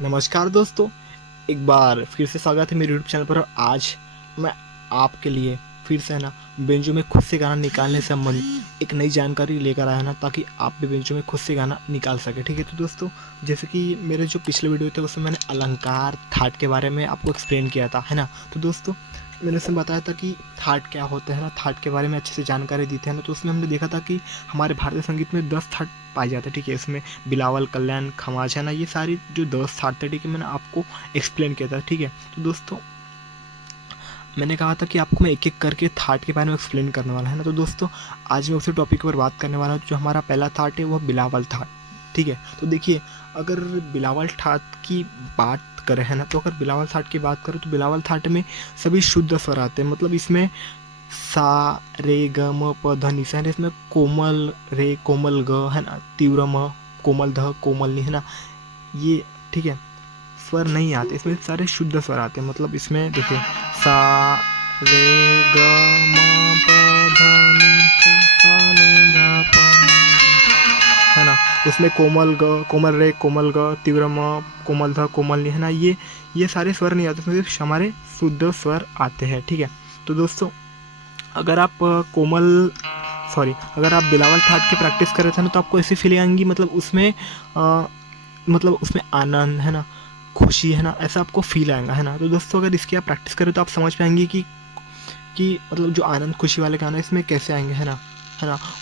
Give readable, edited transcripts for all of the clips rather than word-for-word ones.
नमस्कार दोस्तों, एक बार फिर से स्वागत है मेरे यूट्यूब चैनल पर। और आज मैं आपके लिए फिर से है ना बेंजो में खुद से गाना निकालने से संबंधित एक नई जानकारी लेकर आया ना, ताकि आप भी बेंजो में खुद से गाना निकाल सके। ठीक है, तो दोस्तों जैसे कि मेरे जो पिछले वीडियो थे उसमें मैंने अलंकार थाट के बारे में आपको एक्सप्लेन किया था, है ना। तो दोस्तों मैंने उसमें बताया था कि थाट क्या होते हैं ना, थाट के बारे में अच्छे से जानकारी दी थी ना। तो उसमें हमने देखा था कि हमारे भारतीय संगीत में 10 थाट पाए जाते हैं। ठीक है, इसमें बिलावल, कल्याण, खमाज, है ना, ये सारी जो 10 थाट थे, ठीक है, मैंने आपको एक्सप्लेन किया था। ठीक है, तो दोस्तों मैंने कहा था कि आपको मैं एक एक करके थाट के बारे में एक्सप्लेन करने वाला है ना। तो दोस्तों आज मैं उसी टॉपिक पर बात करने वाला हूँ। जो हमारा पहला थाट है वह बिलावल थाट। ठीक है, तो देखिए, अगर बिलावल थाट की बात करें, है ना, तो अगर बिलावल थाट की बात करें तो बिलावल थाट में सभी शुद्ध स्वर आते हैं। मतलब इसमें सा रे ग म प ध नि सा, है ना, इसमें कोमल रे, कोमल ग, है ना, तीव्र म, कोमल ध, कोमल नि, है ना, ये ठीक है, स्वर नहीं आते इसमें, सारे शुद्ध स्वर आते हैं। मतलब इसमें देखिए सा रे ग म प ध नि सा नि ध प म, है ना, उसमें कोमल ग, कोमल रे, कोमल ग, तीव्र म, कोमल ध, कोमल नि, है ना, ये सारे स्वर नहीं आते, इसमें सिर्फ हमारे शुद्ध स्वर आते हैं। ठीक है, तो दोस्तों अगर आप अगर आप बिलावल थाट की प्रैक्टिस कर रहे थे ना, तो आपको ऐसी फीलिंग आएंगी, मतलब उसमें आनंद, है ना, खुशी, है ना, ऐसा आपको फील आएगा, है ना। तो दोस्तों अगर इसकी आप प्रैक्टिस करें तो आप समझ पाएंगे कि मतलब जो आनंद खुशी वाले गाना इसमें कैसे आएंगे, है ना,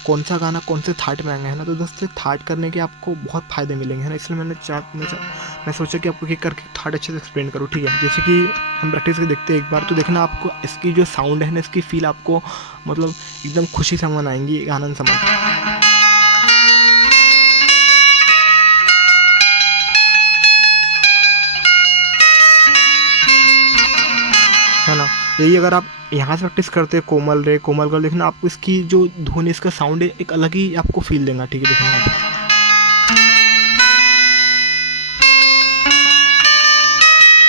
कौन सा गाना कौन से थाट में आएंगे, है ना। तो दोस्तों थाट करने के आपको बहुत फायदे मिलेंगे, है ना, इसलिए मैं सोचा कि आपको एक करके थाट अच्छे से एक्सप्लेन करूँ। ठीक है, जैसे कि हम प्रैक्टिस करके देखते हैं एक बार, तो देखना आपको इसकी जो साउंड है ना, इसकी फील आपको मतलब एकदम खुशी समझ आएंगी, आनंद समझ, है ना। यही अगर आप यहाँ से प्रैक्टिस करते हैं कोमल रे, कोमल कर, देखना आपको इसकी जो धुन है, इसका साउंड है, एक अलग ही आपको फील देगा। ठीक है, देखना आप,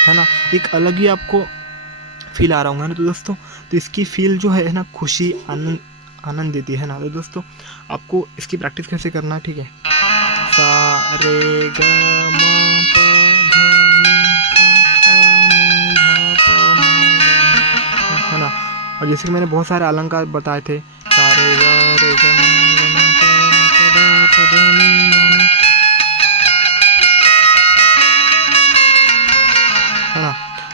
है ना, एक अलग ही आपको फील आ रहा होगा ना। तो दोस्तों तो इसकी फील जो है ना, खुशी, आनंद, आनंद देती है ना। तो दोस्तों आपको इसकी प्रैक्टिस कैसे करना है, ठीक है, सा रे ग म प ध नि सा सा नि ध प म, है ना। और जैसे कि मैंने बहुत सारे अलंकार बताए थे, सा रे ग म प म प ध नि सा नि, है ना।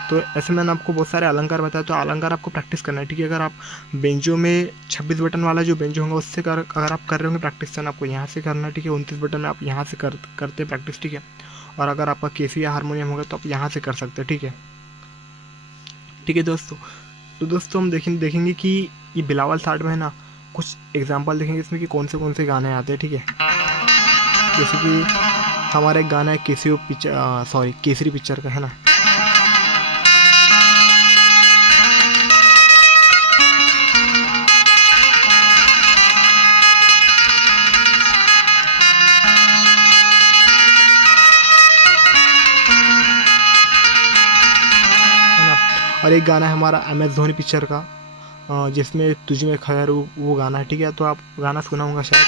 तो ऐसे मैंने आपको बहुत सारे अलंकार बताया, तो अलंकार आपको प्रैक्टिस करना है। ठीक है, अगर आप बेंजो में 26 बटन वाला जो बेंजो होगा उससे अगर आप कर रहे होंगे प्रैक्टिस, तो आपको यहाँ से करना है। ठीक है, 29 बटन में आप यहाँ से करते प्रैक्टिस। ठीक है, और अगर आपका केसी या हारमोनियम होगा तो आप यहाँ से कर सकते हैं। ठीक है, ठीक है दोस्तों। तो दोस्तों हम देखेंगे कि ये बिलावल थाट में है ना, कुछ एग्जाम्पल देखेंगे इसमें कि कौन से गाने आते हैं। ठीक है, जैसे कि हमारा एक गाना है केसरी पिक्चर का, है ना, है ना। और एक गाना है हमारा MS धोनी पिक्चर का, जिसमें तुझ में खैर, वो गाना है। ठीक है, तो आप गाना सुना होगा शायद,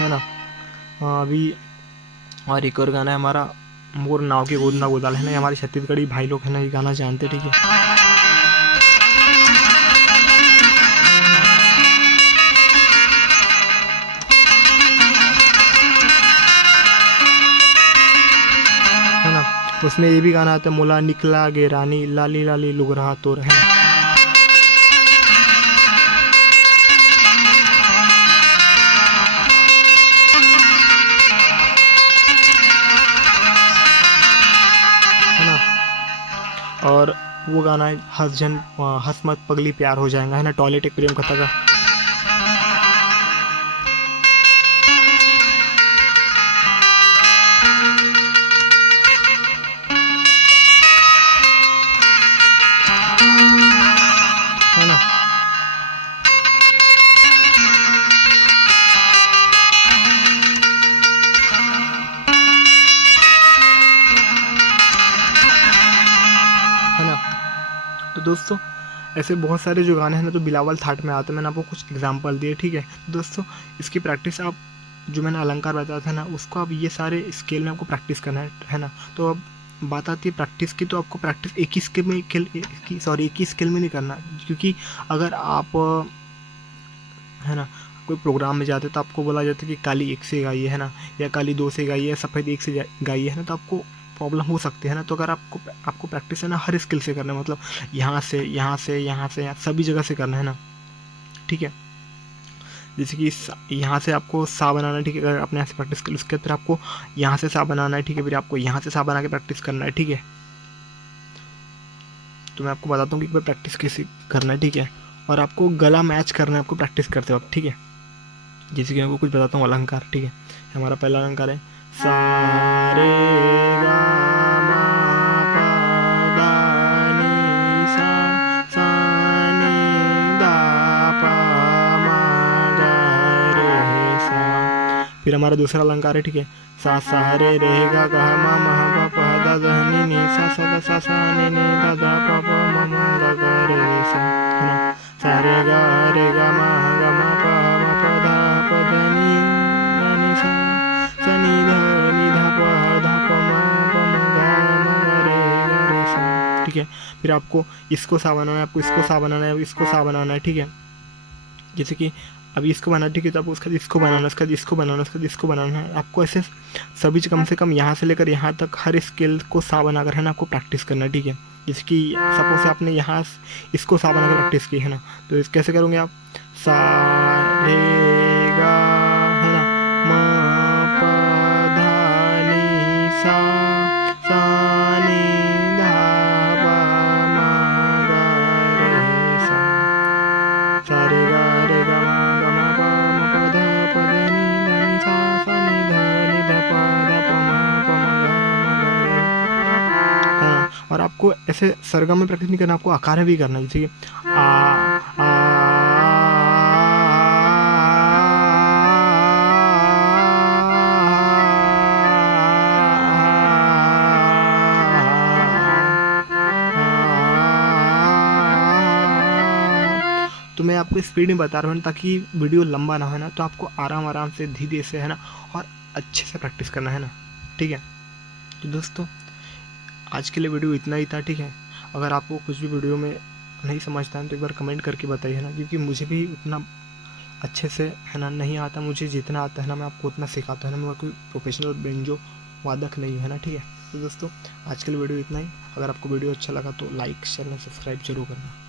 है ना। अभी और एक और गाना है हमारा मोर नाव के गोदना गोदाल, है ना, ये हमारे छत्तीसगढ़ी भाई लोग है ना, ये गाना जानते हैं। ठीक है, है ना। उसमें ये भी गाना आता है, मोला निकला गे रानी, लाली लाली लुग रहा तोर, है ना, है ना। और वो गाना है हंस मत पगली प्यार हो जाएगा, है ना, टॉयलेट एक प्रेम कथा का, है ना। है ना, तो दोस्तों ऐसे बहुत सारे जो गाने हैं ना तो बिलावल थाट में आते हैं, मैंने आपको कुछ एग्जांपल दिए, ठीक है। तो दोस्तों इसकी प्रैक्टिस आप, जो मैंने अलंकार बताया था ना, उसको आप ये सारे स्केल में आपको प्रैक्टिस करना है ना। तो अब बात आती है प्रैक्टिस की, तो आपको प्रैक्टिस एक ही स्केल में एक ही स्केल में नहीं करना, क्योंकि अगर आप है ना कोई प्रोग्राम में जाते तो आपको बोला जाता है कि काली एक से गाइए, है ना, या काली दो से गाइए, या सफ़ेद एक से गाइए, है ना, तो आपको प्रॉब्लम हो सकती है ना। तो अगर आपको आपको प्रैक्टिस है ना हर स्किल से करना है, मतलब यहाँ से यहाँ से यहाँ से सभी जगह से करना है ना, ठीक है। जैसे कि यहाँ से आपको सा बनाना है, ठीक है, अगर आपने यहाँ से प्रैक्टिस कर, उसके बाद फिर आपको यहाँ से सा बनाना है, ठीक है, फिर आपको यहाँ से सा बना के प्रैक्टिस करना है, ठीक है। तो मैं आपको बताता हूँ कि एक बार प्रैक्टिस कैसे करना है, ठीक है। और आपको गला मैच करना है आपको प्रैक्टिस करते वक्त, ठीक है। जैसे कि मैं आपको कुछ बताता हूँ अलंकार, ठीक है। हमारा पहला अलंकार है सा रे गा मा पा धा नी सा, सा नी धा पा मा गा रे सा। फिर हमारा दूसरा अलंकार है, ठीक है, सा सा रे गा गा मा मा पा पा धा धा नी नी सा सा सा सा नी नी धा धा पा पा मा मा गा रे सा, है ना। सा रे गा मा पा धा प ध नी धा नी सा, सा नी धा प मा गा रे सा, ठीक है। फिर आपको इसको सा बनाना है, आपको इसको सा बनाना है, इसको सा बनाना है, ठीक है। जैसे कि अभी इसको बनाना, ठीक है, तो आपको उसका इसको बनाना, उसका इसको बनाना, उसका इसको बनाना है। आपको ऐसे सभी कम से कम यहाँ से लेकर यहाँ तक हर स्केल को सा बनाकर, है ना, आपको प्रैक्टिस करना है, ठीक है। जैसे कि सपोज से आपने यहाँ इसको सा बनाकर प्रैक्टिस की, है ना, तो इस कैसे करोगे आप, सा रे गा, है ना, मा पा धा नी सा, सा नी धा पा मा गा रे सा, सा रे गा मा पा धा प ध नी धा नी सा, सा नी धा पा मा गा रे। हाँ, और आपको ऐसे सरगम में प्रैक्टिस नहीं करना, आपको आकार में भी करना है। जैसे कि तो मैं आपको स्पीड में बता रहा हूँ ताकि वीडियो लंबा ना हो ना, तो आपको आराम आराम से धीरे से, है ना, और अच्छे से प्रैक्टिस करना है ना, ठीक है। तो दोस्तों आज के लिए वीडियो इतना ही था, ठीक है। अगर आपको कुछ भी वीडियो में नहीं समझता है तो एक बार कमेंट करके बताइए, है ना, क्योंकि मुझे भी उतना अच्छे से, है ना, नहीं आता। मुझे जितना आता है ना मैं आपको उतना सिखाता है ना, मैं कोई प्रोफेशनल बेंजो वादक नहीं है ना, ठीक है। तो दोस्तों आज के लिए वीडियो इतना ही। अगर आपको वीडियो अच्छा लगा तो लाइक शेयर और सब्सक्राइब जरूर करना।